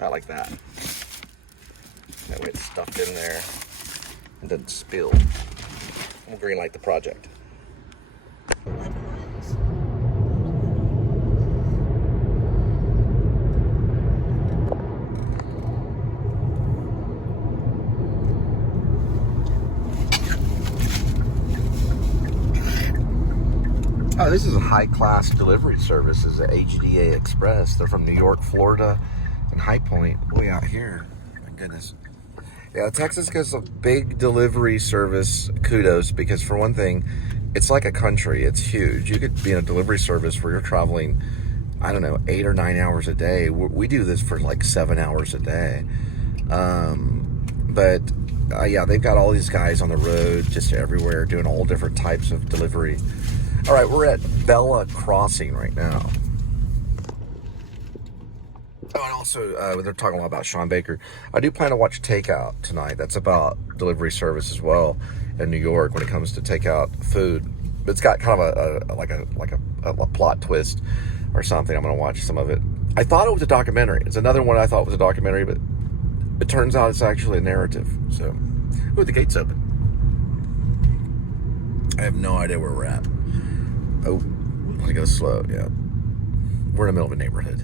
Not like that. That way it's stuffed in there and doesn't spill. We'll green light the project. Oh, this is a high-class delivery service. This is HDA Express. They're from New York, Florida, and High Point, way out here. My goodness. Yeah, Texas gets a big delivery service kudos because, for one thing, it's like a country. It's huge. You could be in a delivery service where you're traveling, I don't know, 8 or 9 hours a day. We do this for like 7 hours a day. Yeah, they've got all these guys on the road just everywhere doing all different types of delivery. All right, we're at Bella Crossing right now. Oh, and also, they're talking a lot about Sean Baker. I do plan to watch Takeout tonight. That's about delivery service as well in New York when it comes to takeout food. But it's got kind of a plot twist or something. I'm going to watch some of it. I thought it was a documentary. It's another one I thought was a documentary, but it turns out it's actually a narrative. So, ooh, the gate's open. I have no idea where we're at. Oh, let me go slow, yeah. We're in the middle of a neighborhood.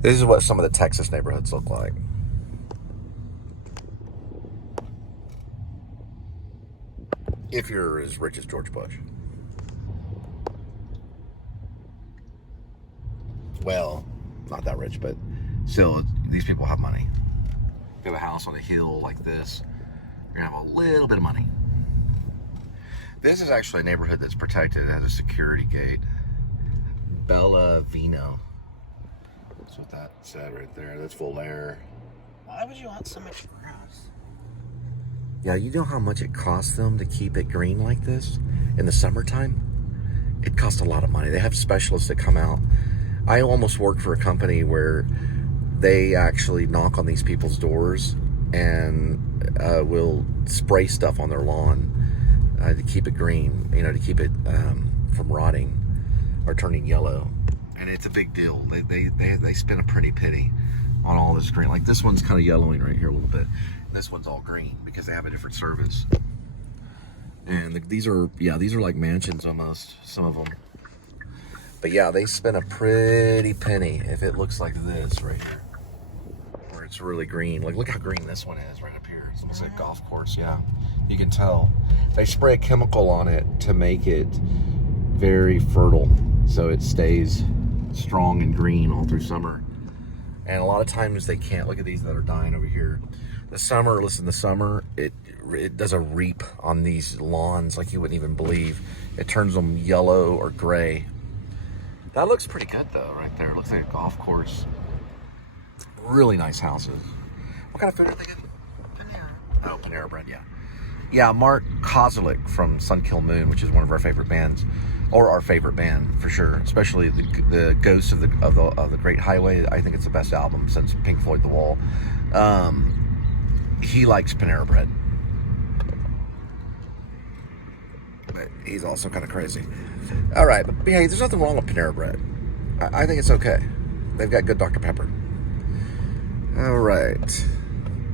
This is what some of the Texas neighborhoods look like. If you're as rich as George Bush. Well, not that rich, but still, these people have money. If you have a house on a hill like this, you're gonna have a little bit of money. This is actually a neighborhood that's protected. It has a security gate. Bella Vino. That's what that said right there. That's full air. Why would you want so much grass? Yeah, you know how much it costs them to keep it green like this in the summertime? It costs a lot of money. They have specialists that come out. I almost work for a company where they actually knock on these people's doors and will spray stuff on their lawn to keep it green, you know, to keep it from rotting or turning yellow. And it's a big deal. They spend a pretty penny on all this green. Like this one's kind of yellowing right here a little bit. This one's all green because they have a different service. And these are like mansions almost, some of them. But yeah, they spend a pretty penny if it looks like this right here, where it's really green. Like look how green this one is right up here. It's almost like a golf course. Yeah, you can tell. They spray a chemical on it to make it very fertile, so it stays strong and green all through summer. And a lot of times they can't. Look at these that are dying over here. The summer, it does a reap on these lawns like you wouldn't even believe. It turns them yellow or gray. That looks pretty good though, right there. It looks like a golf course. Really nice houses. What kind of food are they getting? Panera. Oh, Panera Bread, yeah. Yeah, Mark Kozelik from Sunkill Moon, which is one of our favorite bands, or our favorite band for sure. Especially the Ghosts of the Great Highway. I think it's the best album since Pink Floyd The Wall. He likes Panera Bread, but he's also kind of crazy. All right, but hey, there's nothing wrong with Panera Bread. I think it's okay. They've got good Dr. Pepper. All right,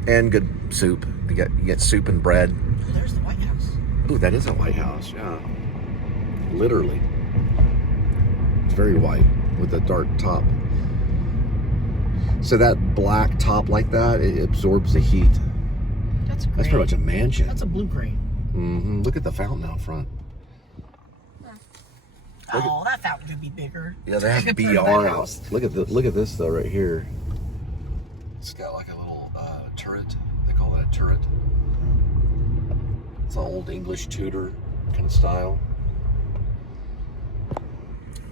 and good soup. You get soup and bread. Oh, there's the White House. Ooh, that is a White House. Yeah, literally. It's very white with a dark top. So that black top like that, it absorbs the heat. That's great. That's pretty much a mansion. That's a blue-green. Mm-hmm. Look at the fountain out front. Oh, that fountain could be bigger. Yeah, they have BR out. Look at this though right here. It's got like a little turret. They call that a turret. It's an old English Tudor kind of style.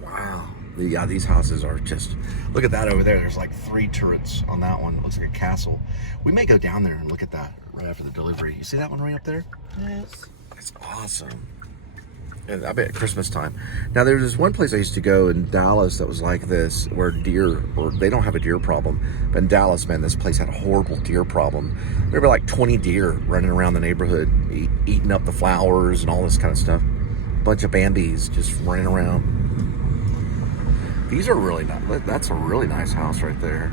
Wow. Yeah, these houses are just... Look at that over there. There's like 3 turrets on that one. It looks like a castle. We may go down there and look at that right after the delivery. You see that one right up there? Yes. It's awesome. And I bet at Christmas time. Now, there's this one place I used to go in Dallas that was like this, where they don't have a deer problem. But in Dallas, man, this place had a horrible deer problem. There were like 20 deer running around the neighborhood, eating up the flowers and all this kind of stuff. A bunch of Bambis just running around. These are really nice. That's a really nice house right there.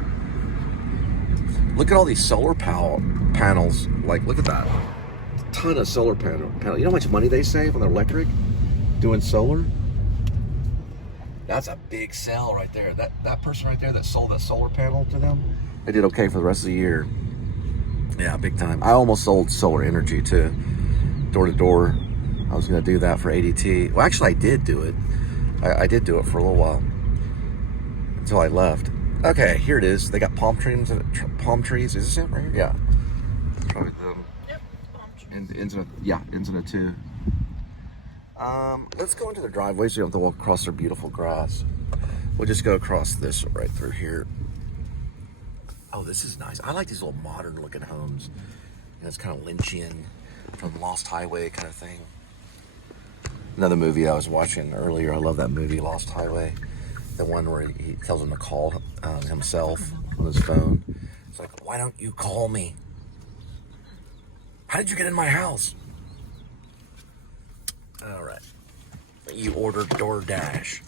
Look at all these solar panels. Like, look at that. A ton of solar panel. You know how much money they save on their electric doing solar? That's a big sell right there. That person right there that sold that solar panel to them, they did okay for the rest of the year. Yeah, big time. I almost sold solar energy too, door to door. I was going to do that for ADT. Well, actually, I did do it. I did do it for a little while until I left. Okay, here it is. They got palm trees. Is this it right here? Yeah. Probably them. Yep. Palm trees. Ends in a 2. Let's go into the driveway so you don't have to walk across their beautiful grass. We'll just go across this right through here. Oh, this is nice. I like these little modern looking homes. And it's kind of Lynchian, from Lost Highway kind of thing. Another movie I was watching earlier. I love that movie, Lost Highway. The one where he tells him to call himself on his phone. It's like, why don't you call me? How did you get in my house? All right. You ordered DoorDash.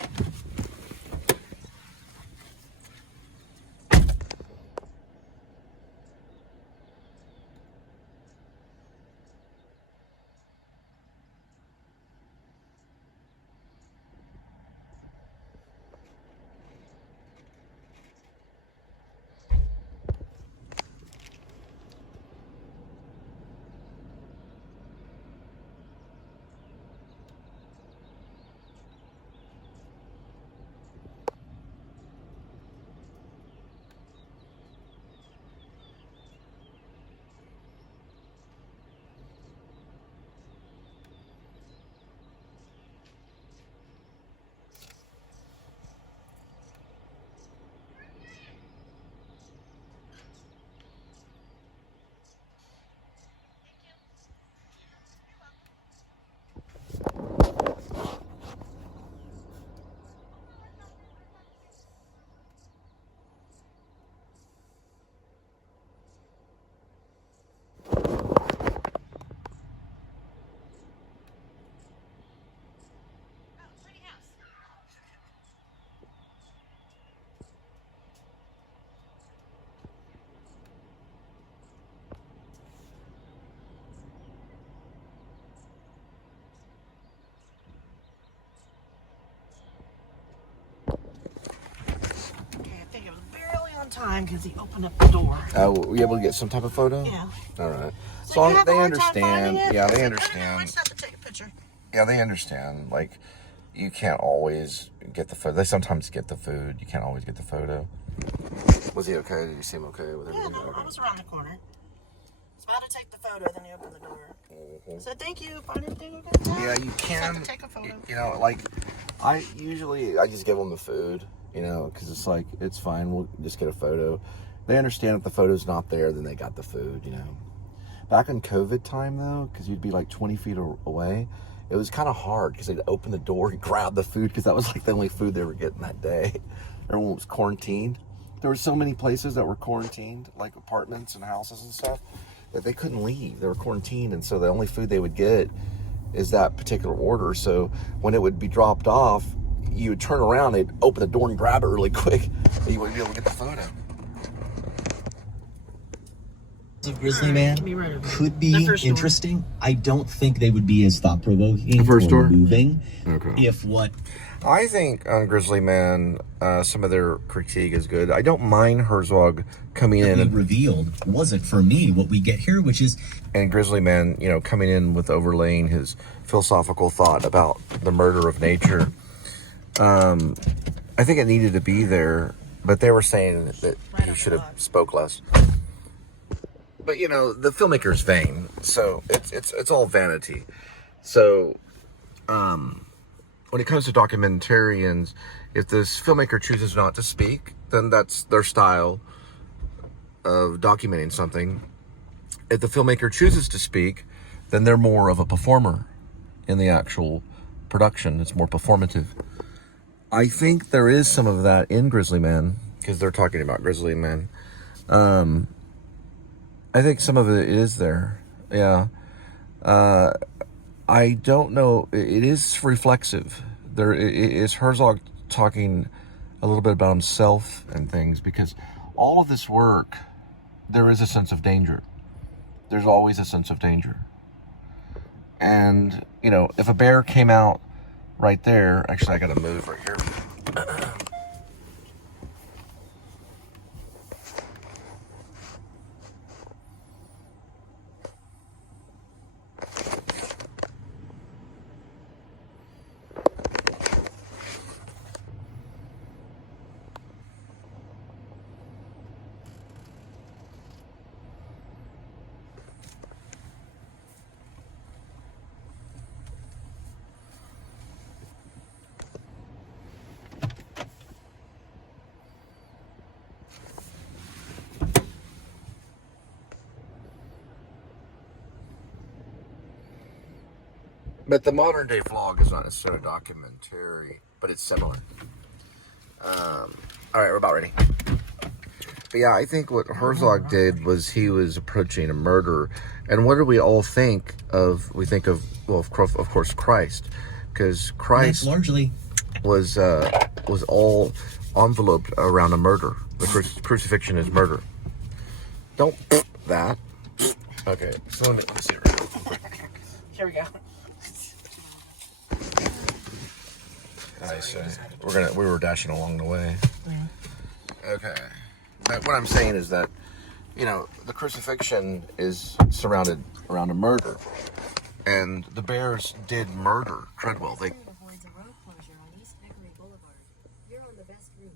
Time because he opened up the door. Were you able to get some type of photo? Yeah. All right. So So they understand. Yeah, they I understand. just have to take a picture. Yeah, they understand. Like, you can't always get the photo. They sometimes get the food. You can't always get the photo. Was he okay? Did you seem okay with Yeah, everything? no, I was around the corner. I was about to take the photo, then he opened the door. I said, thank you. Find everything okay? Yeah, you Just can. have to take a photo. You know, like, I just give them the food, you know, because it's like, it's fine. We'll just get a photo. They understand if the photo's not there, then they got the food, you know. Back in COVID time, though, because you'd be like 20 feet away, it was kind of hard because they'd open the door and grab the food because that was like the only food they were getting that day. Everyone was quarantined. There were so many places that were quarantined, like apartments and houses and stuff, that they couldn't leave. They were quarantined, and so the only food they would get is that particular order. So when it would be dropped off, you would turn around, they'd open the door and grab it really quick, and you wouldn't be able to get the photo. Of Grizzly Man right could be interesting. I don't think they would be as thought-provoking or moving. Okay. If what I think on Grizzly Man, some of their critique is good. I don't mind Herzog coming in and revealed wasn't for me what we get here, which is and Grizzly Man, you know, coming in with overlaying his philosophical thought about the murder of nature. I think it needed to be there, but they were saying that he should have spoke less. But you know, the filmmaker's vain, so it's all vanity. So, when it comes to documentarians, if this filmmaker chooses not to speak, then that's their style of documenting something. If the filmmaker chooses to speak, then they're more of a performer in the actual production. It's more performative. I think there is some of that in Grizzly Man, because they're talking about Grizzly Man. I think some of it is there. Yeah. I don't know. It is reflexive. There is Herzog talking a little bit about himself and things, because all of this work there is a sense of danger. There's always a sense of danger. And, you know, if a bear came out right there, actually I gotta move right here. But the modern day vlog is not necessarily documentary, but it's similar. All right, we're about ready. But yeah, I think what Herzog did was he was approaching a murder. And what do we all think of? We think of, well, of course, Christ. Because Christ largely was all enveloped around a murder. The crucifixion is murder. Don't that. Okay, so let me see. Here we go. Nice. We were dashing along the way. Okay. What I'm saying is that, you know, the crucifixion is surrounded around a murder, and the bears did murder Treadwell. They. Avoids a road closure on East Hickory Boulevard. You're on the best route.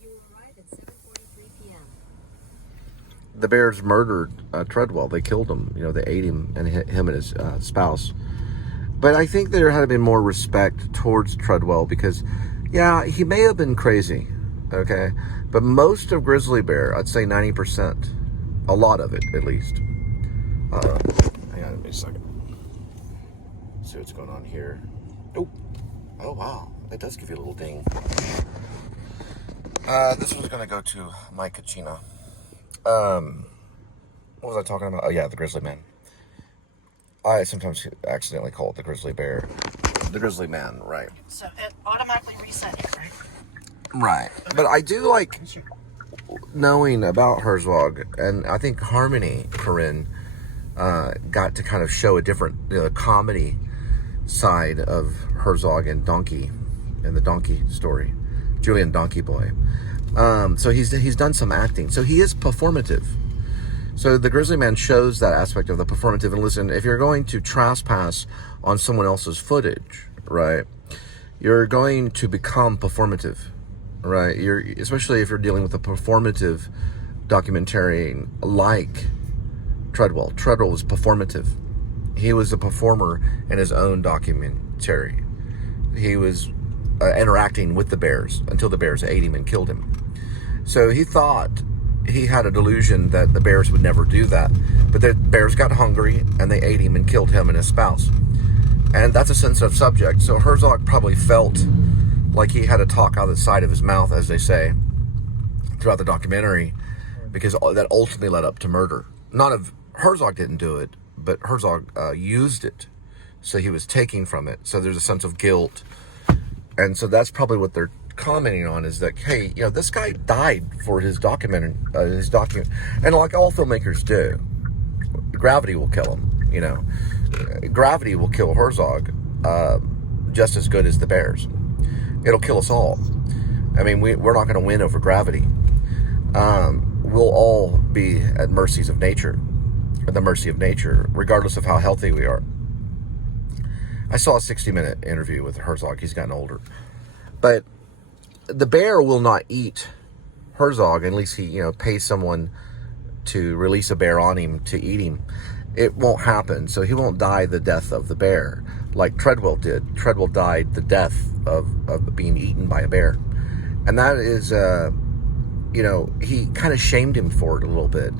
You will arrive at 7:43 p.m. The bears murdered Treadwell. They killed him. You know, they ate him and him and his spouse. But I think there had been more respect towards Treadwell because, yeah, he may have been crazy, okay? But most of grizzly bear, I'd say 90%, a lot of it at least. Hang on a second. See what's going on here. Oh, wow, that does give you a little ding. This one's gonna go to Mike Kachina. What was I talking about? Oh yeah, the grizzly man. I sometimes accidentally call it the grizzly bear. The grizzly man, right. So it automatically reset here, right? Right. But I do like knowing about Herzog, and I think Harmony Korine got to kind of show a different, you know, comedy side of Herzog and Donkey, and the Donkey story. Julian Donkey Boy. So he's done some acting. So he is performative. So the Grizzly Man shows that aspect of the performative. And listen, if you're going to trespass on someone else's footage, right, you're going to become performative, right? Especially if you're dealing with a performative documentary like Treadwell. Treadwell was performative. He was a performer in his own documentary. He was interacting with the bears until the bears ate him and killed him. So he thought he had a delusion that the bears would never do that. But the bears got hungry and they ate him and killed him and his spouse. And that's a sensitive subject. So Herzog probably felt like he had to talk out of the side of his mouth, as they say, throughout the documentary, because that ultimately led up to murder. Herzog didn't do it, but Herzog used it. So he was taking from it. So there's a sense of guilt. And so that's probably what they're commenting on, is that, hey, you know, this guy died for his document, and like all filmmakers do, gravity will kill him. You know, gravity will kill Herzog just as good as the bears. It'll kill us all. I mean, we're not going to win over gravity. We'll all be at mercies of nature, at the mercy of nature, regardless of how healthy we are. I saw a 60-minute interview with Herzog. He's gotten older, but the bear will not eat Herzog unless he, you know, pays someone to release a bear on him to eat him. It won't happen. So he won't die the death of the bear like Treadwell did. Treadwell died the death of being eaten by a bear. And that is, you know, he kind of shamed him for it a little bit.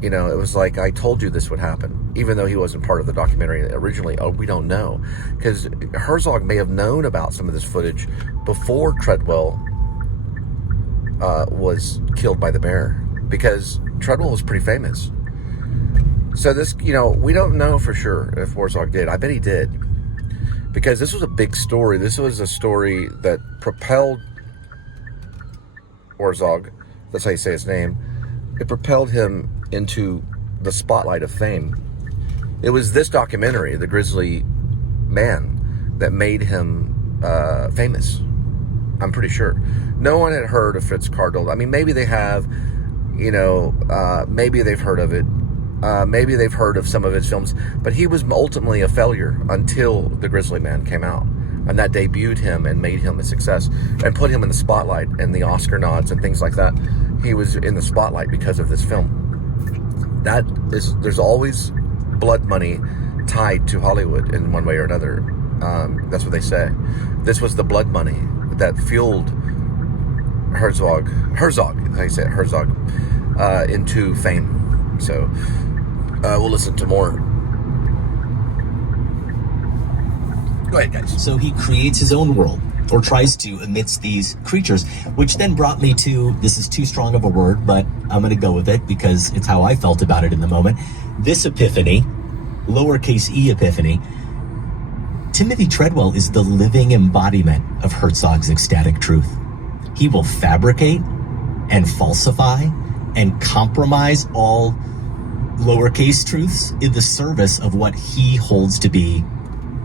You know, it was like, I told you this would happen, even though he wasn't part of the documentary originally. Oh, we don't know. Because Herzog may have known about some of this footage before Treadwell was killed by the bear, because Treadwell was pretty famous. So this, you know, we don't know for sure if Herzog did. I bet he did, because this was a big story. This was a story that propelled Herzog, that's how you say his name, it propelled him into the spotlight of fame. It was this documentary, The Grizzly Man, that made him famous. I'm pretty sure. No one had heard of Fritz Cardle. I mean, maybe they have, maybe they've heard of it. Maybe they've heard of some of his films, but he was ultimately a failure until The Grizzly Man came out. And that debuted him and made him a success and put him in the spotlight and the Oscar nods and things like that. He was in the spotlight because of this film. There's always blood money tied to Hollywood in one way or another. That's what they say. This was the blood money that fueled Herzog, how do you say it, Herzog, into fame. So we'll listen to more. Go ahead, guys. So he creates his own world, or tries to, amidst these creatures, which then brought me to, this is too strong of a word, but I'm going to go with it because it's how I felt about it in the moment. This epiphany, lowercase e epiphany, Timothy Treadwell is the living embodiment of Herzog's ecstatic truth. He will fabricate and falsify and compromise all lowercase truths in the service of what he holds to be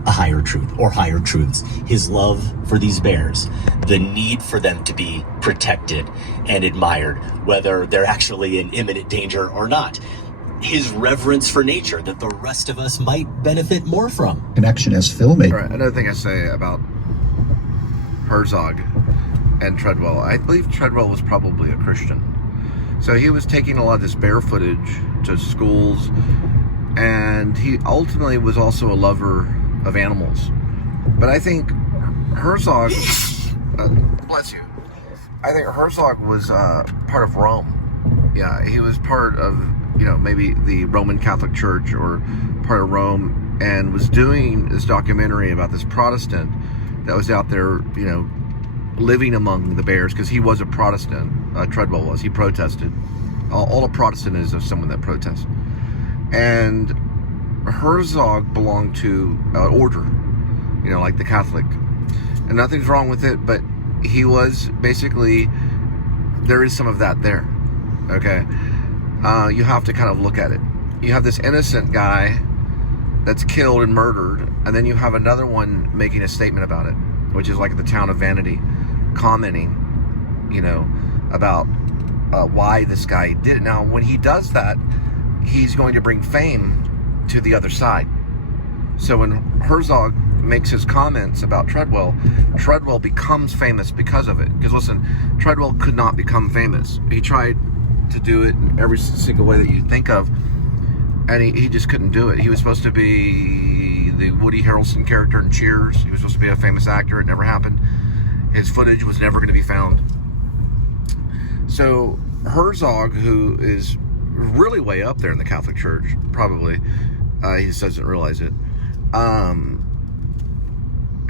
a higher truth or higher truths. His love for these bears, the need for them to be protected and admired, whether they're actually in imminent danger or not. His reverence for nature that the rest of us might benefit more from. Connection as filmmaker. Right. Another thing I say about Herzog and Treadwell, I believe Treadwell was probably a Christian. So he was taking a lot of this bear footage to schools, and he ultimately was also a lover of animals. But I think Herzog, bless you, I think Herzog was part of Rome. Yeah, he was part of, maybe the Roman Catholic Church or part of Rome, and was doing this documentary about this Protestant that was out there, living among the bears, because he was a Protestant. Treadwell was. He protested. All a Protestant is someone that protests. And Herzog belonged to an order, like the Catholic. And nothing's wrong with it, but he was basically, there is some of that there. Okay? You have to kind of look at it. You have this innocent guy that's killed and murdered, and then you have another one making a statement about it, which is like the town of Vanity, commenting, about why this guy did it. Now, when he does that, he's going to bring fame to the other side. So when Herzog makes his comments about Treadwell, Treadwell becomes famous because of it. Because listen, Treadwell could not become famous. He tried to do it in every single way that you think of, and he just couldn't do it. He was supposed to be the Woody Harrelson character in Cheers. He was supposed to be a famous actor. It never happened. His footage was never going to be found. So Herzog, who is really way up there in the Catholic Church, probably, he just doesn't realize it,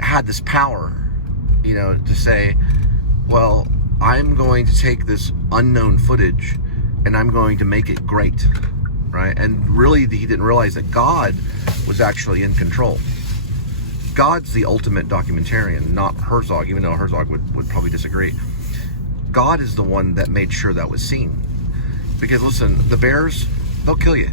had this power, to say, well, I'm going to take this unknown footage and I'm going to make it great, right? And really, he didn't realize that God was actually in control. God's the ultimate documentarian, not Herzog, even though Herzog would probably disagree. God is the one that made sure that was seen. Because listen, the bears, they'll kill you.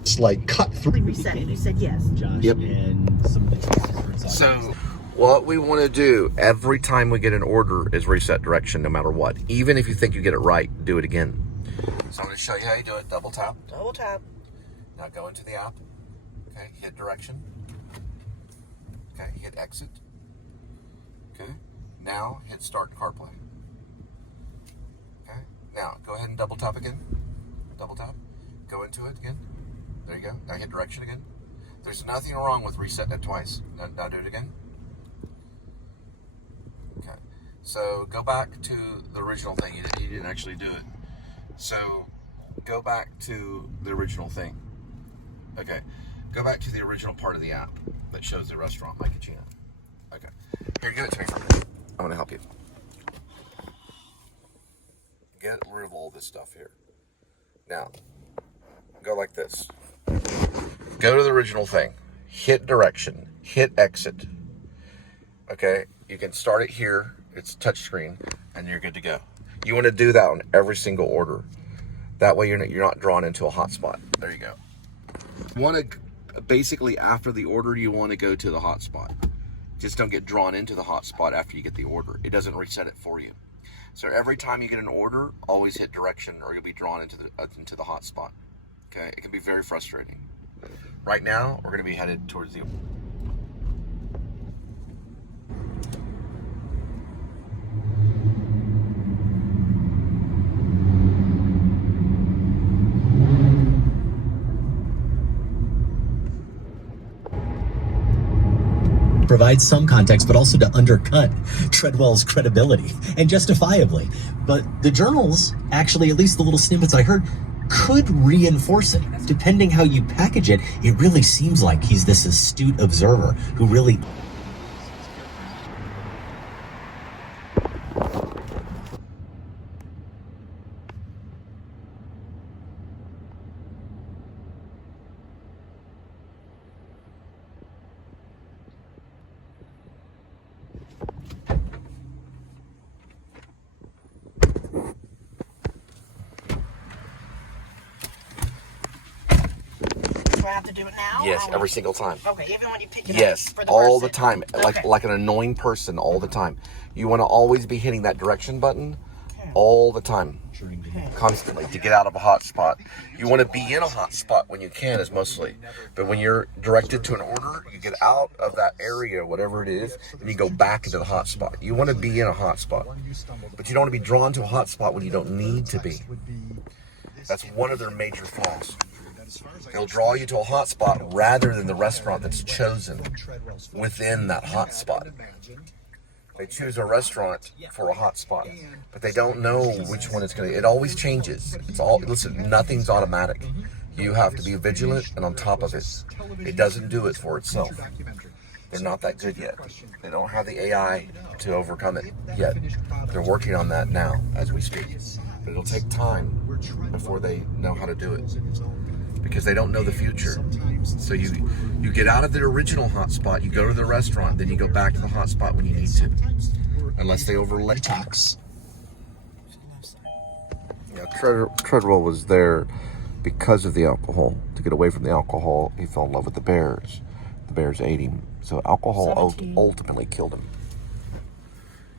It's like cut through. Reset it. You said yes. Josh Yep. and some of the choices Herzog So makes. what we want to do every time we get an order is reset direction, no matter what. Even if you think you get it right, do it again. So I'm going to show you how you do it. Double tap. Double tap. Now go into the app. Okay, hit direction. Okay, hit exit. Okay, now hit start CarPlay. Okay, now go ahead and double tap again. Double tap. Go into it again. There you go. Now hit direction again. There's nothing wrong with resetting it twice. Now do it again. Okay, so go back to the original thing. You didn't actually do it. So go back to the original thing. Okay, go back to the original part of the app that shows the restaurant, like Kachina. Okay, here, give it to me for a minute. I'm going to help you. Get rid of all this stuff here. Now, go like this. Go to the original thing. Hit direction. Hit exit. Okay, you can start it here It's touchscreen, and you're good to go. You want to do that on every single order. That way you're not drawn into a hotspot. There you go. You want to, basically after the order, you want to go to the hotspot. Just don't get drawn into the hotspot after you get the order. It doesn't reset it for you. So every time you get an order, always hit direction or you'll be drawn into the hotspot. Okay, it can be very frustrating. Right now, we're going to be headed towards the... Provide some context, but also to undercut Treadwell's credibility, and justifiably. But the journals, actually, at least the little snippets I heard, could reinforce it. Depending how you package it, it really seems like he's this astute observer who really... Do I have to do it now? Yes, every single time. Okay, even when you pick it Yes, up for the all the person? time. Okay. Like an annoying person all the time. You want to always be hitting that direction button all the time. Constantly to get out of a hot spot. You want to be in a hot spot when you can, is mostly. But when you're directed to an order, you get out of that area, whatever it is, and you go back into the hot spot. You want to be in a hot spot. But you don't want to be drawn to a hot spot when you don't need to be. That's one of their major flaws. They'll draw you to a hot spot rather than the restaurant that's chosen within that hot spot. They choose a restaurant for a hot spot, but they don't know which one it's going to. It always changes. It's all, listen, nothing's automatic. You have to be vigilant and on top of it. It doesn't do it for itself. They're not that good yet. They don't have the AI to overcome it yet. They're working on that now as we speak. But it'll take time before they know how to do it, because they don't know the future. So you get out of the original hotspot, you go to the restaurant, then you go back to the hotspot when you need to, unless they overlay tax. Yeah, Treadwell was there because of the alcohol. To get away from the alcohol, he fell in love with the bears. The bears ate him. So alcohol ultimately killed him.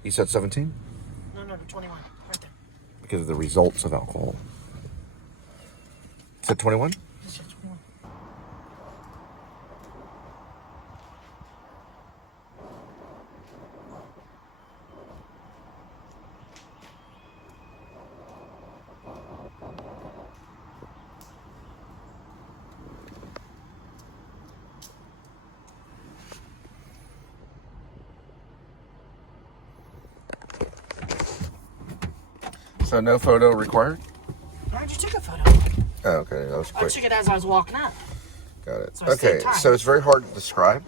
You said 17? No, 21. Right there. Because of the results of alcohol. You said 21? You said 21. So no photo required? I already took a photo. Oh, okay, that was I quick. took it as I was walking up. Got it. So I saved Okay, time. so it's very hard to describe,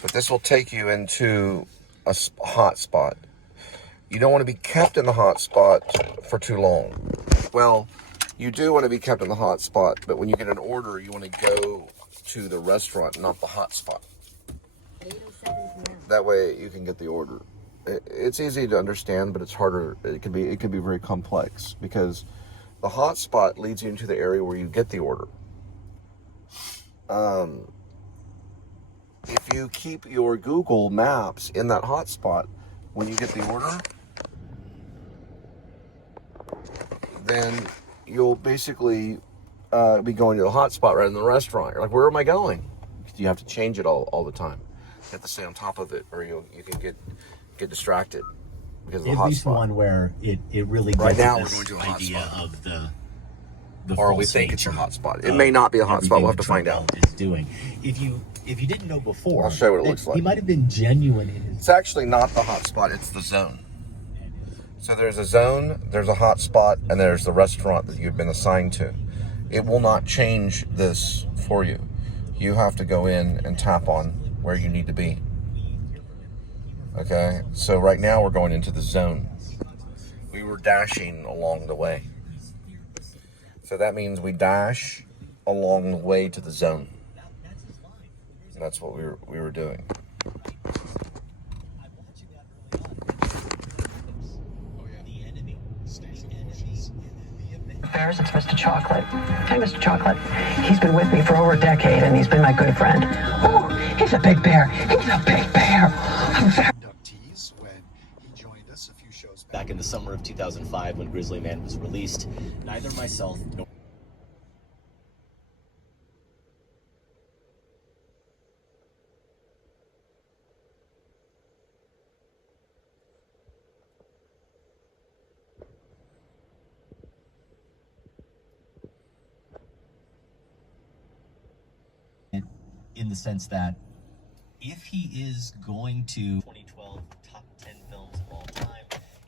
but this will take you into a hot spot. You don't want to be kept in the hot spot for too long. Well, you do want to be kept in the hot spot, but when you get an order, you want to go to the restaurant, not the hot spot. 8:07 p.m. That way you can get the order. It's easy to understand, but it's harder. It can be very complex, because the hot spot leads you into the area where you get the order. If you keep your Google Maps in that hot spot when you get the order, then you'll basically be going to the hot spot rather than the restaurant. You're like, where am I going? You have to change it all the time. You have to stay on top of it, or you can get distracted because of the At hot least spot. one where it really Right gets now at we're this going to a hot idea spot. of the Or we false think it's a nature hot spot. It of may not be a hot spot. everything We'll have to find Treadwell out. is doing. If you didn't know before, I'll show you what it that looks like. He might have been genuine in his. It's actually not the hot spot, it's the zone. So there's a zone, there's a hot spot, and there's the restaurant that you've been assigned to. It will not change this for you. You have to go in and tap on where you need to be. Okay, so right now we're going into the zone. We were dashing along the way. So that means we dash along the way to the zone. And that's what we were doing. Bears, it's Mr. Chocolate. Hey, Mr. Chocolate. He's been with me for over a decade, and he's been my good friend. Oh, he's a big bear. He's a big bear. I'm very... Inductees when he joined us a few shows Back in the summer of 2005 when Grizzly Man was released, neither myself nor in the sense that if he is going to 2012 top 10 films of all time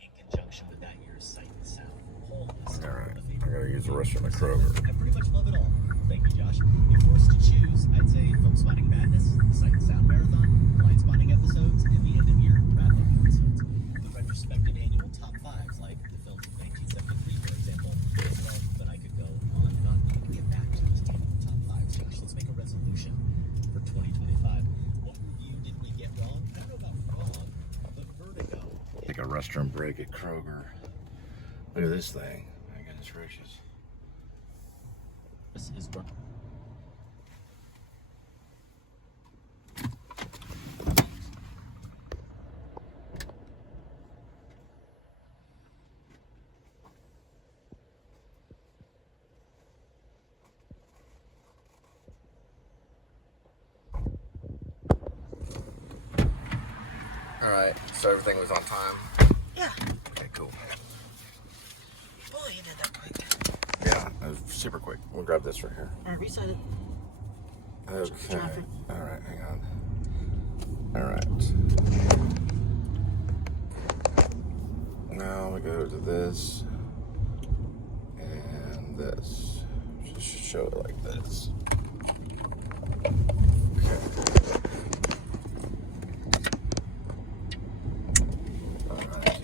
in conjunction with that year's Sight and Sound. All right, I gotta use the restroom at Kroger. I pretty much love it all. Thank you, Josh. If forced to choose, I'd say Film Spotting Madness, the Sight and Sound Marathon, Blind Spotting episodes, and the end of year wrap-up episodes. The retrospective annual top fives, like the films of 1973, for example, as well. But I could go on and on. We can get back to those top fives, Josh. Let's make a resolution for 2025. What review did we get wrong? I don't know about wrong, but Vertigo. Take a restroom break at Kroger. Look at this thing. My goodness gracious. This is All right, so everything was on time. Yeah. Okay, cool. Boy, you did that quick. Yeah, it was super quick. We'll grab this right here. All right, reset it. Okay. Traffic. All right, hang on. All right. Now we go to this and this. Just show it like this. Okay. All right.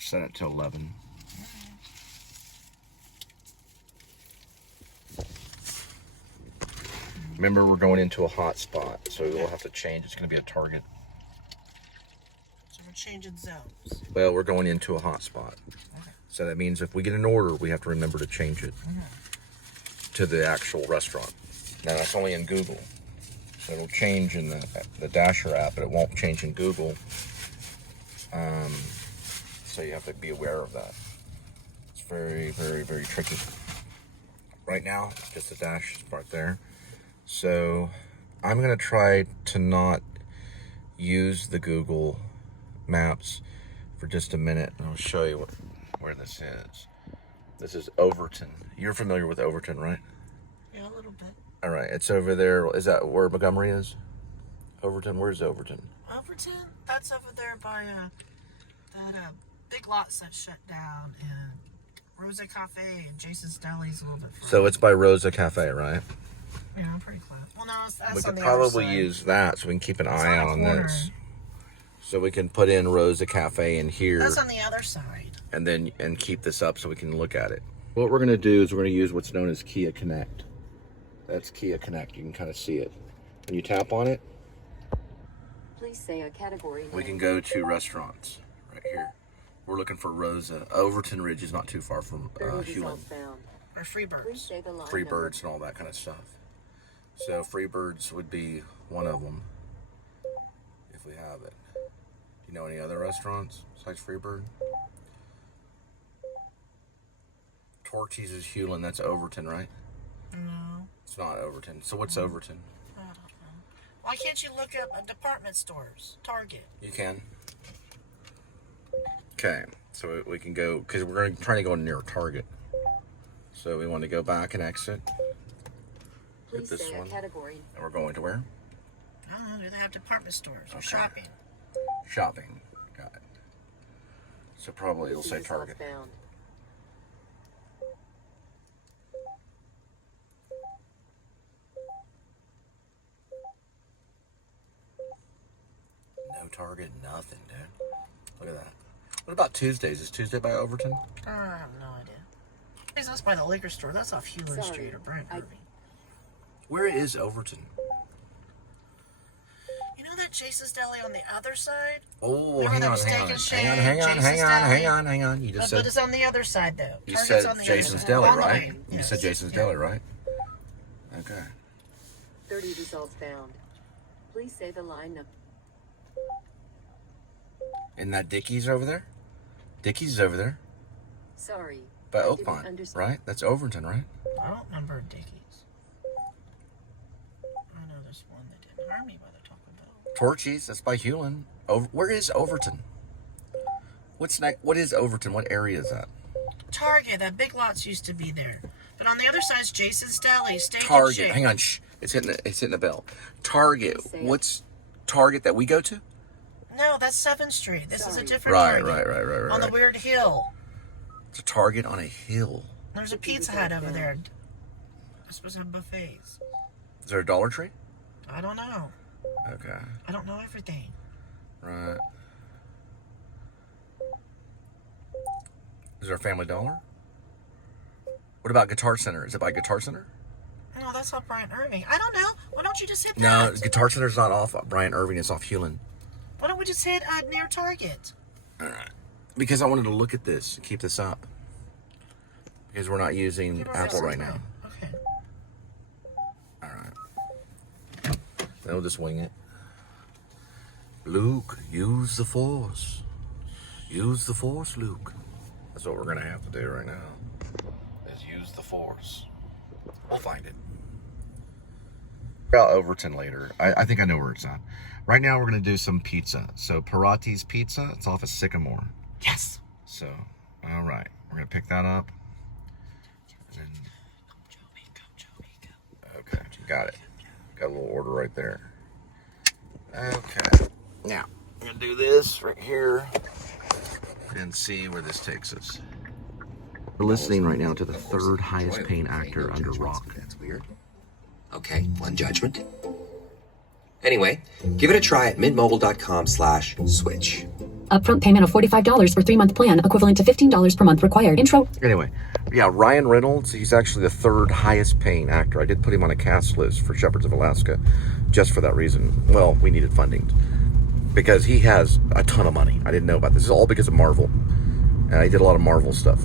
Set it to 11. Remember, we're going into a hot spot, so we'll have to change. It's going to be a target. So we're changing zones. Well, we're going into a hot spot. Okay. So that means if we get an order, we have to remember to change it to the actual restaurant. Now, that's only in Google. So it'll change in the Dasher app, but it won't change in Google. So you have to be aware of that. It's very, very, very tricky. Right now, just the dash part there. So I'm going to try to not use the Google Maps for just a minute. And I'll show you where this is. This is Overton. You're familiar with Overton, right? Yeah, a little bit. All right, it's over there. Is that where Montgomery is? Overton, where's Overton? Overton? That's over there by that big lots that shut down, and Rosa Cafe and Jason's Deli's a little bit further. So it's by Rosa Cafe, right? Yeah, I'm pretty close. Well, no, that's We on could the probably other side. use that so we can keep an It's eye on a on corner. this. So we can put in Rosa Cafe in here. That's on the other side. And keep this up so we can look at it. What we're going to do is we're going to use what's known as Kia Connect. That's Kia Connect. You can kind of see it. When you tap on it, Please say a category. we can go to restaurants right here. We're looking for Rosa. Overton Ridge is not too far from Hewlin. Found. Or Freebirds. Please say the line Freebirds and all that kind of stuff. So Freebirds would be one of them if we have it. Do you know any other restaurants besides Freebird? Torchy's is Hewlin. That's Overton, right? No. It's not Overton. So what's Overton? I don't know. Why can't you look up department stores? Target. You can. Okay, so we can go, because we're trying to go near Target. So we want to go back and exit. Hit Please this say one. a category. And we're going to where? I don't know. Do they have department stores or Okay. shopping? Shopping. Got it. So probably it'll say Please Target. southbound. No Target, nothing, dude. Look at that. What about Tuesdays? Is Tuesday by Overton? I have no idea. That's by the liquor store. That's off Hewlin Street or Bryant Irving. Where is Overton? You know that Jason's Deli on the other side? Oh, Remember hang that on, was hang Steak on. and Shake, Hang on, hang on, Jason's hang on, Deli? hang on, hang on. You just But said, it's on the other side, though. you Target's said on the Jason's other Deli, side. On the right? way. You Yes. said Jason's Yeah. Deli, right? Okay. 30 results found. Please say the line number. Isn't that Dickie's over there? Dickie's is over there. Sorry. By I didn't Oakmont, understand. right? That's Overton, right? I don't remember Dickie's. I know there's one that didn't harm me by the Taco Bell. Torchy's, that's by Hewlin. Where is Overton? What's next? What is Overton? What area is that? Target. That Big Lots used to be there. But on the other side is Jason's Deli. Steak and Target. Shake. Hang on, shh. It's hitting the bell. Target. What's Target that we go to? No, that's 7th Street. This is a different Right, Target. right. On the weird hill. It's a Target on a hill. There's a Pizza Hut over there. I'm supposed to have buffets. Is there a Dollar Tree? I don't know. Okay. I don't know everything. Right. Is there a Family Dollar? What about Guitar Center? Is it by Guitar Center? No, that's off Bryant Irving. I don't know. Why don't you just hit No, that? Guitar Center's not off Bryant Irving. It's off Hewlin. Why don't we just hit near Target? All right. Because I wanted to look at this and keep this up. Because we're not using Apple right now. Okay. All right. Then we'll just wing it. Luke, use the Force. Use the Force, Luke. That's what we're going to have to do right now. Is use the Force. We'll find it. About Overton later. I think I know where it's at. Right now we're going to do some pizza. So Perrotti's Pizza, it's off of Sycamore. Yes. So, all right. We're going to pick that up. And then, okay, got it. Got a little order right there. Okay. Now, I'm going to do this right here and see where this takes us. We're listening right now to the third highest paying actor under rock. That's weird. Okay, one judgment. Anyway, give it a try at mintmobile.com/switch. Upfront payment of $45 for 3-month plan, equivalent to $15 per month required. Intro. Anyway, yeah, Ryan Reynolds, he's actually the third highest paying actor. I did put him on a cast list for Shepherds of Alaska just for that reason. Well, we needed funding because he has a ton of money. I didn't know about this. It's all because of Marvel. And he did a lot of Marvel stuff.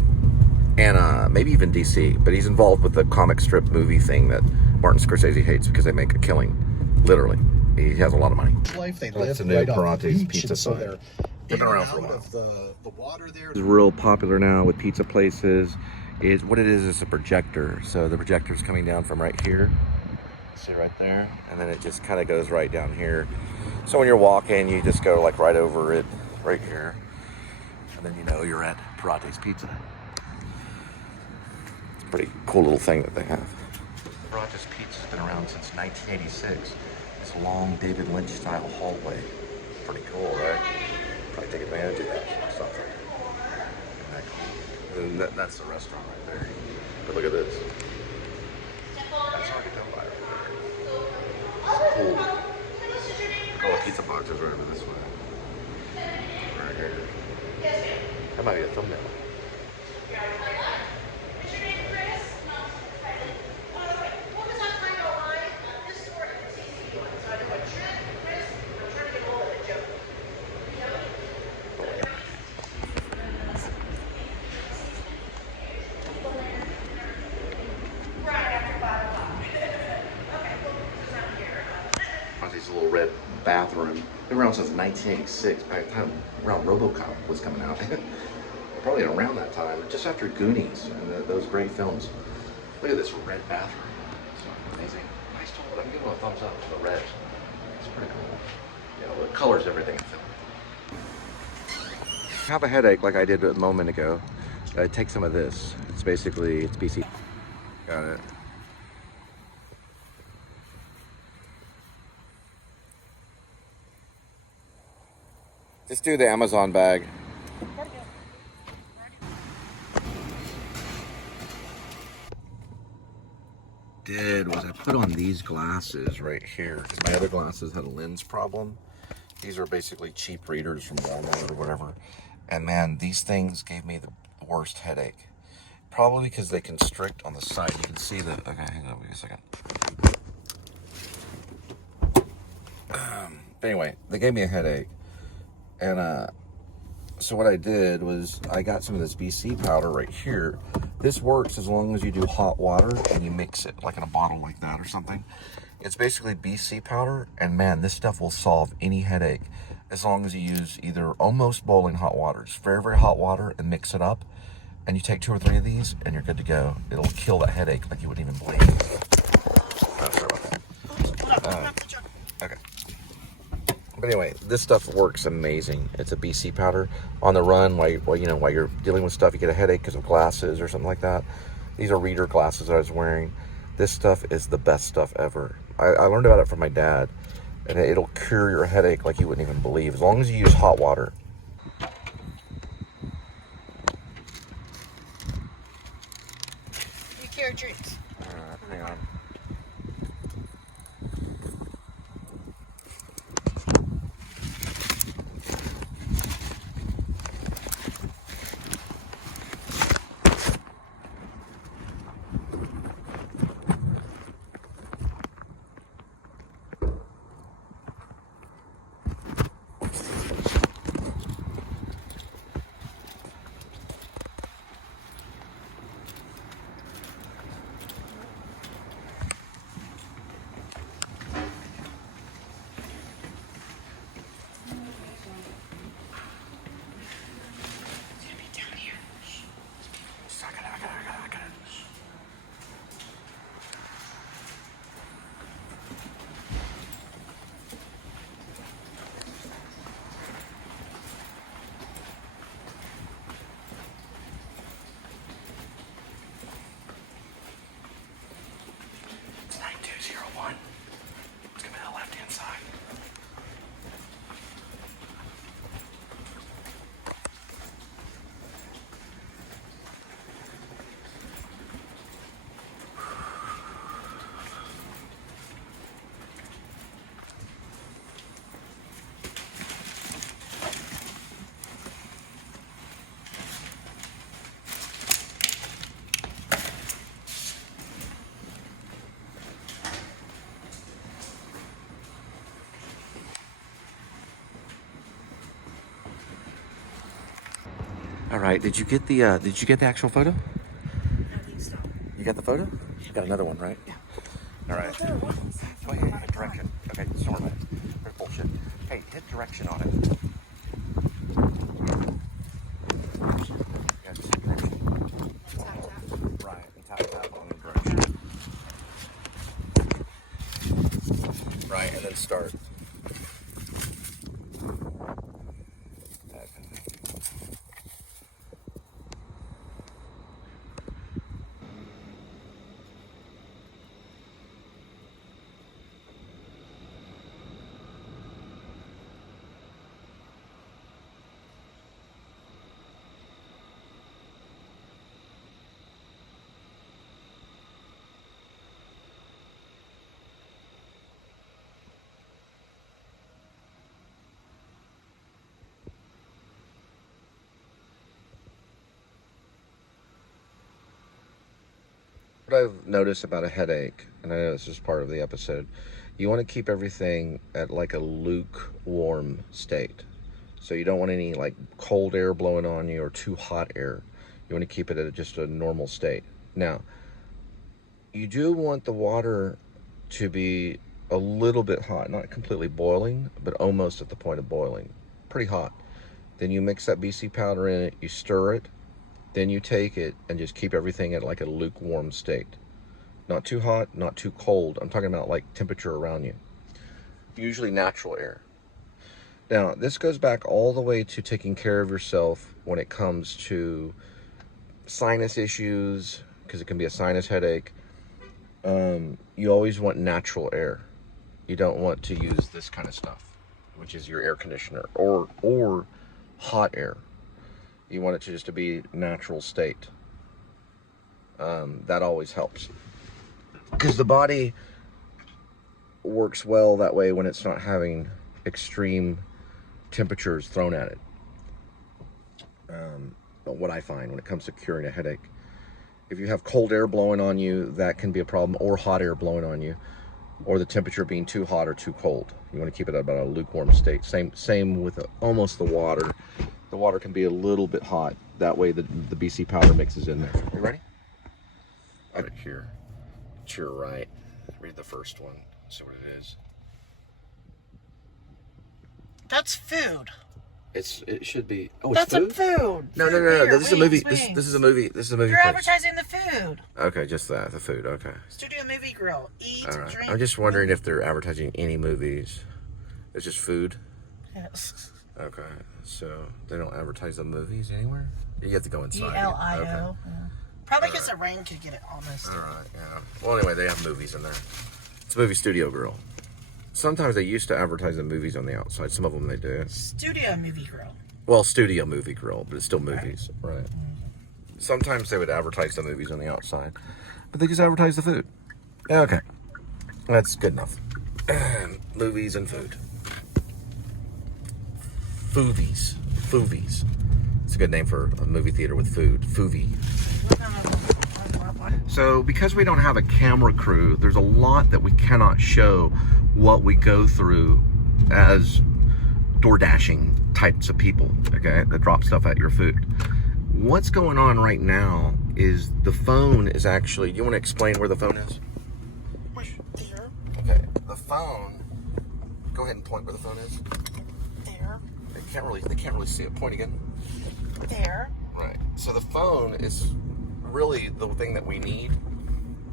And maybe even DC. But he's involved with the comic strip movie thing that Martin Scorsese hates because they make a killing. Literally. He has a lot of money. Life they That's live a new right on the Perrotti's beach, pizza and so sign. they're They've been in around and for a out while. of the water there. It's real popular now with pizza places. Is what it is a projector. So the projector's coming down from right here. See right there? And then it just kind of goes right down here. So when you're walking, you just go like right over it, right here. And then you know you're at Perrotti's Pizza. It's a pretty cool little thing that they have. Perrotti's Pizza's been around since 1986. This long David Lynch style hallway. Pretty cool, right? Probably take advantage of that or something. Isn't that cool? And that's the restaurant right there. But look at this. That's hard to come by right there. It's cool. Oh, the pizza box is right over this way. Right here. That might be a thumbnail. These little red bathroom. Been around since 1986, by the time around RoboCop was coming out. Probably around that time, just after Goonies and those great films. Look at this red bathroom. It's amazing. Nice toilet. I'm giving it a thumbs up for the red. It's pretty cool. You know, it colors everything in film. If you have a headache like I did a moment ago, take some of this. It's basically, it's BC. Got it. Just do the Amazon bag. Was I put on these glasses right here because my other glasses had a lens problem. These are basically cheap readers from Walmart or whatever. And man, these things gave me the worst headache Probably because they constrict on the side. You can see the... Okay, hang on, wait a second. But anyway, they gave me a headache. And so what I did was I got some of this BC powder right here. This works as long as you do hot water and you mix it like in a bottle like that or something. It's basically BC powder, and man, this stuff will solve any headache as long as you use either almost boiling hot water. It's very, very hot water, and mix it up. And you take 2 or 3 of these and you're good to go. It'll kill that headache like you wouldn't even believe. Oh, sorry about that. Okay. But anyway, this stuff works amazing. It's a BC powder. On the run, while you're dealing with stuff, you get a headache because of glasses or something like that. These are reader glasses I was wearing. This stuff is the best stuff ever. I learned about it from my dad, and it'll cure your headache like you wouldn't even believe, as long as you use hot water. You cure drinks. Hang on. It's 9201. It's gonna be the left-hand side. All right, did you get the actual photo? I think so. You got the photo? You got another one, right? Yeah. All right. There was. Oh, yeah, hit direction. Okay, sorry about it. There's bullshit. Hey, hit direction on it. Yeah, just hit direction. Tap, tap. Right, and tap on the direction. Right, and then start. What I've noticed about a headache, and I know this is part of the episode, you want to keep everything at like a lukewarm state. So you don't want any like cold air blowing on you or too hot air. You want to keep it at just a normal state. Now, you do want the water to be a little bit hot, not completely boiling, but almost at the point of boiling. Pretty hot. Then you mix that BC powder in it, you stir it, then you take it and just keep everything at like a lukewarm state. Not too hot, not too cold. I'm talking about like temperature around you. Usually natural air. Now, this goes back all the way to taking care of yourself when it comes to sinus issues, because it can be a sinus headache. You always want natural air. You don't want to use this kind of stuff, which is your air conditioner, or hot air. You want it to just to be natural state. That always helps, because the body works well that way when it's not having extreme temperatures thrown at it. But what I find when it comes to curing a headache, If you have cold air blowing on you, that can be a problem, or hot air blowing on you, or the temperature being too hot or too cold. You want to keep it at about a lukewarm state. Same with almost the water. The water can be a little bit hot. That way the BC powder mixes in there. You ready? Right here. To your right. Read the first one. See what it is. That's food. It should be. Oh, it's That's food? a food. No. Beer, This is a movie. wings. This is a movie. This is a movie. You're place. advertising the food. Okay, just that. The food. Okay. Studio Movie Grill. Eat, All right. drink. I'm just wondering if they're advertising any movies. It's just food. Yes. Okay. So they don't advertise the movies anywhere. You have to go inside. ELIO. Okay. Yeah. Probably because the rain could get it almost. All right. Yeah. Well, anyway, they have movies in there. It's a movie studio grill. Sometimes they used to advertise the movies on the outside. Some of them they do. Studio Movie Grill. Well, studio movie grill, but it's still movies, right? Sometimes they would advertise the movies on the outside, but they just advertise the food. Okay, that's good enough. Movies and food. Foovies. It's a good name for a movie theater with food. Foovie. So because we don't have a camera crew, there's a lot that we cannot show what we go through as door dashing types of people, okay, that drop stuff at your food. What's going on right now is the phone is actually, do you want to explain where the phone is? There. Okay, the phone, go ahead and point where the phone is. There. They can't really see it. Point again. There. Right. So the phone is really the thing that we need,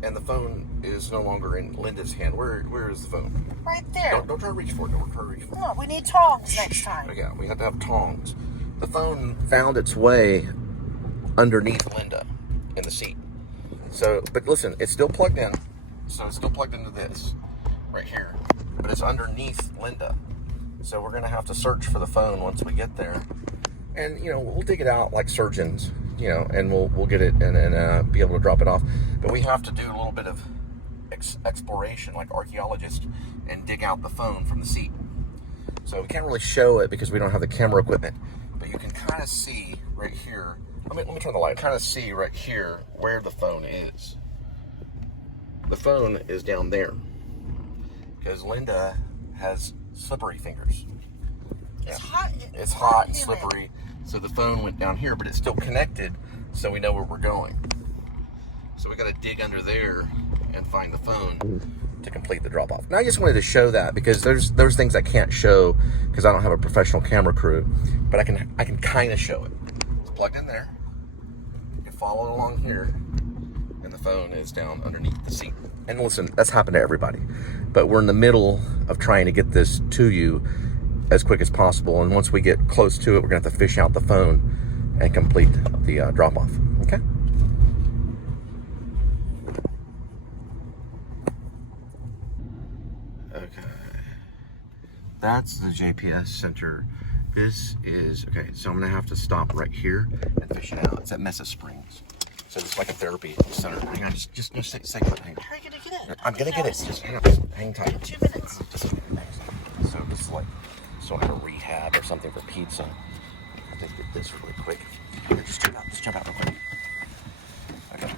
and the phone is no longer in Linda's hand. Where is the phone? Right there. Don't try to reach for it. Don't try to reach for it. No, we need tongs next time. Yeah, we have to have tongs. The phone found its way underneath Linda in the seat. So, but listen, it's still plugged in. So it's still plugged into this right here, but it's underneath Linda. So we're gonna have to search for the phone once we get there, and we'll dig it out like surgeons, and we'll get it and be able to drop it off. But we have to do a little bit of exploration like archaeologists and dig out the phone from the seat. So we can't really show it because we don't have the camera equipment, but you can kind of see right here. Let me turn the light. Kind of see right here where the phone is. The phone is down there because Linda has slippery fingers. It's hot. It's hot and slippery. So the phone went down here, but it's still connected, so we know where we're going. So we got to dig under there and find the phone to complete the drop-off. Now I just wanted to show that because there's things I can't show because I don't have a professional camera crew, but I can kind of show it. It's plugged in there. You can follow along here, and the phone is down underneath the seat. And listen, that's happened to everybody, but we're in the middle of trying to get this to you as quick as possible, and once we get close to it, we're gonna have to fish out the phone and complete the drop-off. Okay. Okay, that's the JPS center. This is, okay, so I'm gonna have to stop right here and fish it out. It's at Mesa Springs. So it's like a therapy center. Hang on, just say hang on. How are you gonna get it? I'm gonna get it. Just hang on, hang tight. 2 minutes. So this is like sort of a rehab or something for pizza. I think get this really quick. Here, just jump out real quick. Okay.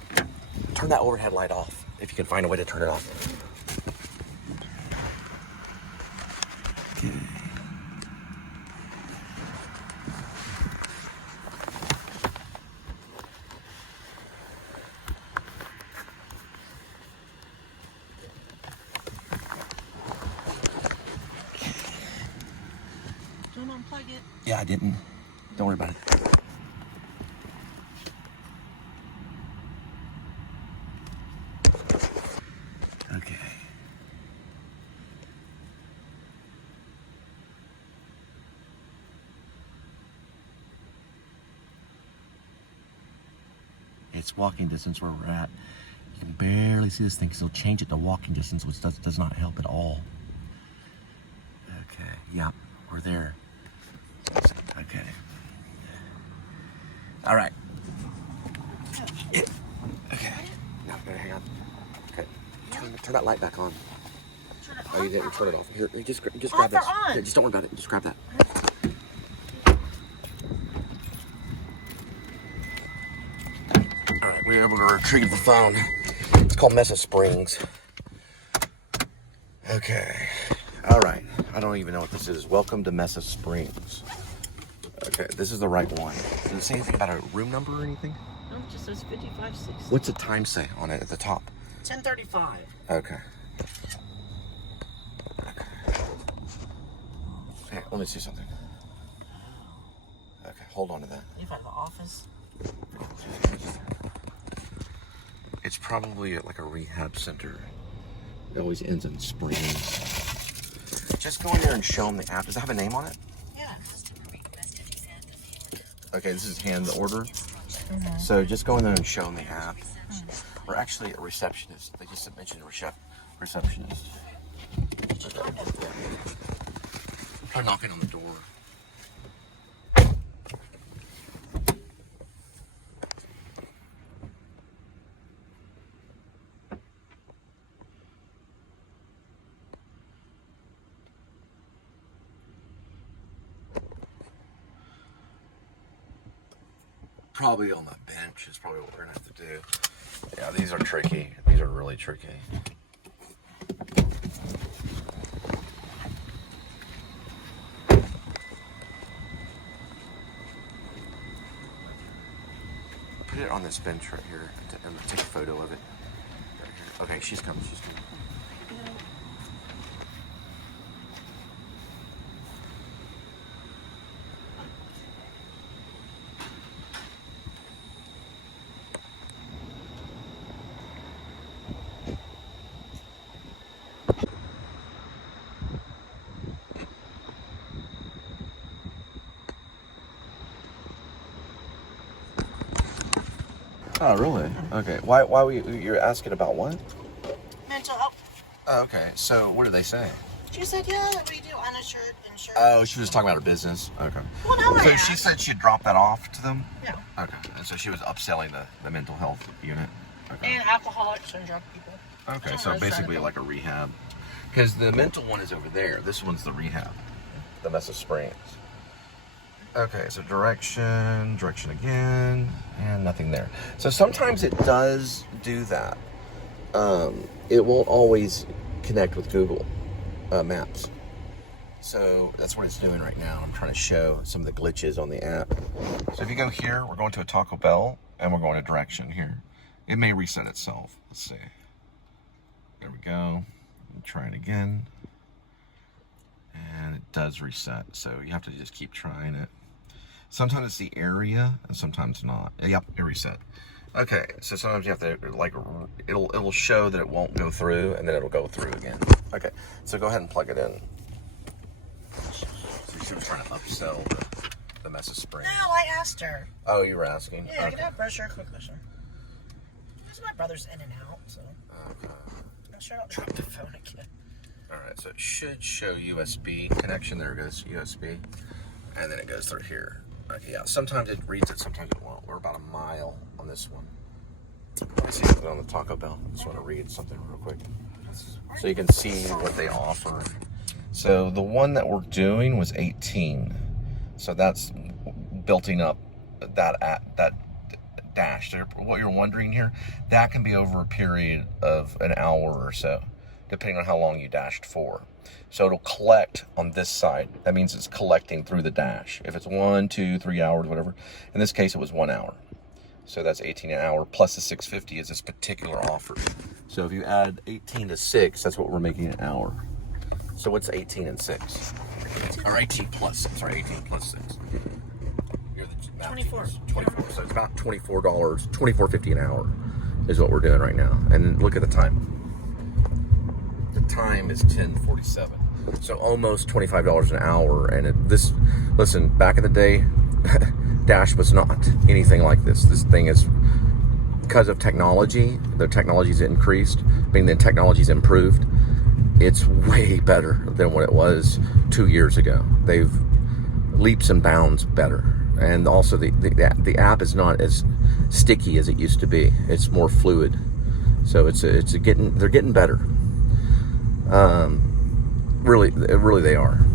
Turn that overhead light off if you can find a way to turn it off. Okay. Don't unplug it. Yeah, I didn't. Don't worry about it. Okay. It's walking distance where we're at. You can barely see this thing, so change it to walking distance, which does not help at all. Okay, yeah, we're there. Okay. All right. Okay. Now, hang on. Okay. Turn that light back on. Turn it Oh, you off. didn't turn it off. Here, just grab Off this. or on? Here, just don't worry about it. Just grab that. All right. we were able to retrieve the phone. It's called Mesa Springs. Okay. All right. I don't even know what this is. Welcome to Mesa Springs. Okay, this is the right one. Does it say anything about a room number or anything? No, it just says 5560. What's the time say on it at the top? 10:35. Okay. Hey, let me see something. Okay, hold on to that. You find the office. It's probably like a rehab center. It always ends in Springs. Just go in there and show them the app. Does it have a name on it? Yeah. Okay, this is hand order. So just go in there and show them the app. Or actually a receptionist. They just mentioned a receptionist. Try knocking on the door. Probably on the bench is probably what we're gonna have to do. Yeah, these are tricky. These are really tricky. Put it on this bench right here and take a photo of it. Right here. Okay, she's coming. She's coming. Oh, really? Okay. Why were you're asking about what? Mental health. Oh, okay. So what did they say? She said, yeah, we do uninsured, insured. Oh, she was talking about her business. Okay. Well, now I So asked. she said she'd drop that off to them? Yeah. Okay. And so she was upselling the mental health unit? Okay. And alcoholics and drug people. Okay, That's so what I was trying basically to like a rehab. Because the mental one is over there. This one's the rehab. The Mesa Springs. Okay, so direction again, and nothing there. So sometimes it does do that. It won't always connect with Google Maps. So that's what it's doing right now. I'm trying to show some of the glitches on the app. So if you go here, we're going to a Taco Bell, and we're going to direction here. It may reset itself. Let's see. There we go. Try it again. And it does reset. So you have to just keep trying it. Sometimes it's the area, and sometimes not. Yep, it reset. Okay, so sometimes you have to, like, it'll show that it won't go through, and then it'll go through again. Okay, so go ahead and plug it in. So she was trying to upsell the Mesa Springs. No, I asked her. Oh, you were asking? Yeah, Okay. can I have pressure, quick question. Because my brother's in and out, so. Okay. I'm sure I'll drop the phone again. Alright, so it should show USB connection. There it goes, USB. And then it goes through here. Okay, yeah, sometimes it reads it, sometimes it won't. We're about a mile on this one. Let me see something on the Taco Bell. I just want to read something real quick. So you can see what they offer. So the one that we're doing was 18. So that's building up that dash. What you're wondering here, that can be over a period of an hour or so, depending on how long you dashed for. So it'll collect on this side. That means it's collecting through the dash. If it's 1, 2, 3 hours, whatever. In this case, it was 1 hour. So that's 18 an hour plus the $6.50 is this particular offer. So if you add 18 to 6, that's what we're making an hour. So what's 18 and 6? Or 18 plus, I'm sorry, 18 plus 6. You're the math 24. genius. 24. So it's about $24, $24.50 an hour is what we're doing right now. And look at the time. The time is 10:47. So almost $25 an hour. And listen, back in the day, Dash was not anything like this. This thing is, because of technology, the technology's increased, meaning the technology's improved. It's way better than what it was 2 years ago. They've leaps and bounds better. And also the app is not as sticky as it used to be. It's more fluid. So they're getting better. Really they are.